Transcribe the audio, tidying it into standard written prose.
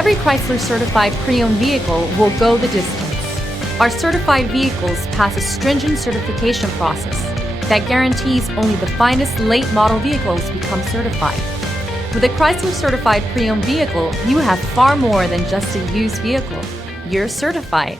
Every Chrysler certified pre-owned vehicle will go the distance. Our certified vehicles pass a stringent certification process that guarantees only the finest late model vehicles become certified. With a Chrysler certified pre-owned vehicle, you have far more than just a used vehicle. You're certified.